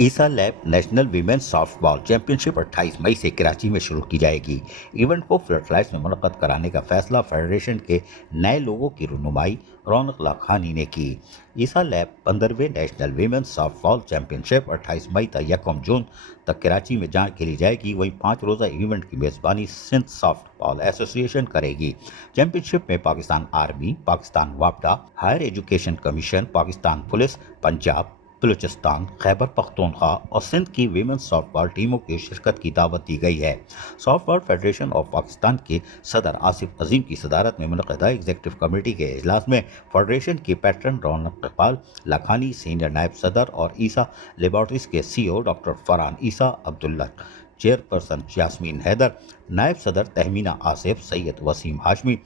ईसा lab national women softball championship 28 मई से कराची में शुरू की जाएगी। इवेंट को फ्लडलाइट्स में मुनक़्क़द कराने का फैसला फेडरेशन के नए लोगों की रुनुमाई रौनक लाखानी ने की। ईसा लैब 15वें नेशनल वीमेन सॉफ्टबॉल चैंपियनशिप 28 मई तक 1 जून तक कराची में जहाँ खेली जाएगी, वहीं 5 रोज़ा इवेंट की मेज़बानी सिंध सॉफ्टबॉल एसोसिएशन करेगी। चैंपियनशिप में पाकिस्तान आर्मी, पाकिस्तान वापडा, higher education commission, Pakistan police, Punjab, Balochistan, Khyber Pakhtunkhwa और सिंध की वीमेन सॉफ्टबॉल टीमों की शिरकत की दावत दी गई है। सॉफ्टबॉल फेडरेशन ऑफ पाकिस्तान के सदर आसिफ अजीम की सदारत में मुनक़्क़दा एग्जीक्यूटिव कमेटी के इजलास में फेडरेशन की पैटर्न रौनक इकबाल लाखानी, सीनियर नायब सदर और ईसा लेबॉर्ट्रीज के CEO डॉक्टर फरहान ईसा अब्दुल्ला, चेयरपर्सन यास्मीन हैदर, नायब सदर तहमीना आसिफ, सैयद वसीम हाशमी,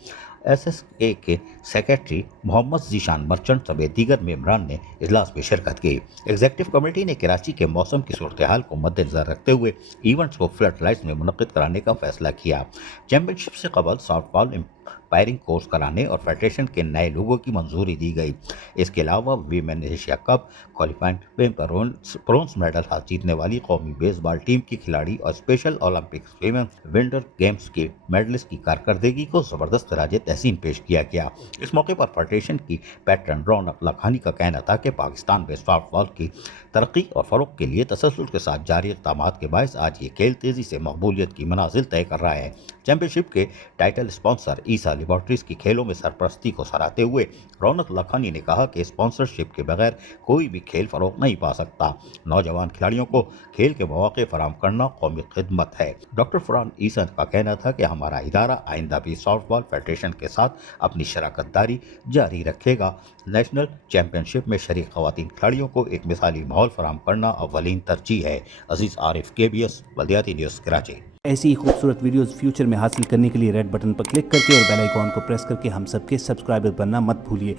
SSA के सेक्रेटरी मोहम्मद जीशान मर्चेंट समेत दीगर मेंबरान ने इजलास में शिरकत की। एग्जीक्यूटिव कमेटी ने कराची के मौसम की सूरत हाल को मद्देनजर रखते हुए इवेंट्स को फ्लड लाइट्स में मुनक़्क़द कराने का फैसला किया। चैंपियनशिप से कबल सॉफ्टबॉल एम्पायरिंग कोर्स कराने और फेडरेशन के नए लोगों की मंजूरी दी गई। इसके अलावा वीमेन एशिया कप क्वालिफाइंग में ब्रोंज मेडल जीतने वाली कौमी बेसबॉल टीम की खिलाड़ी और special Olympics women winter games के मेडलिस्ट की कारकर्दगी को ज़बरदस्त खराज तहसीन पेश किया गया। इस मौके पर फेडरेशन की पैटर्न रौनक लाखानी का कहना था कि पाकिस्तान में सॉफ्टबॉल की तरक्की और फ़रोग़ के लिए तसलसल के साथ जारी इक़दामात के बायस आज ये खेल तेज़ी से मकबूलियत की मनाजिल तय कर रहा है। चैंपियनशिप के टाइटल स्पॉन्सर ईसा लेबॉर्ट्रीज की खेलों में सरपरस्ती को सराहते हुए रौनक लाखानी ने कहा कि स्पॉन्सरशिप के बगैर कोई भी खेल फ़रोग़ नहीं पा सकता। नौजवान खिलाड़ियों को खेल के मौके फराहम करना कौमी खिदमत है। डॉक्टर फरहान ईसा का कहना था कि हमारा इदारा आइंदा भी सॉफ्टबॉल फेडरेशन के साथ अपनी शराकतदारी जारी रखेगा। नेशनल चैंपियनशिप में शरीक ख़वातीन खिलाड़ियों को एक मिसाली माहौल फराहम करना अव्वलीन तरजीह है। अजीज़ आरिफ, KBS बल्दियाती न्यूज़, कराची। ऐसी ही खूबसूरत वीडियोस फ्यूचर में हासिल करने के लिए रेड बटन पर क्लिक करके और बेल आइकॉन को प्रेस करके हम सबके सब्सक्राइबर बनना मत भूलिए।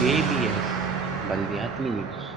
KBS बल्दियाती न्यूज़।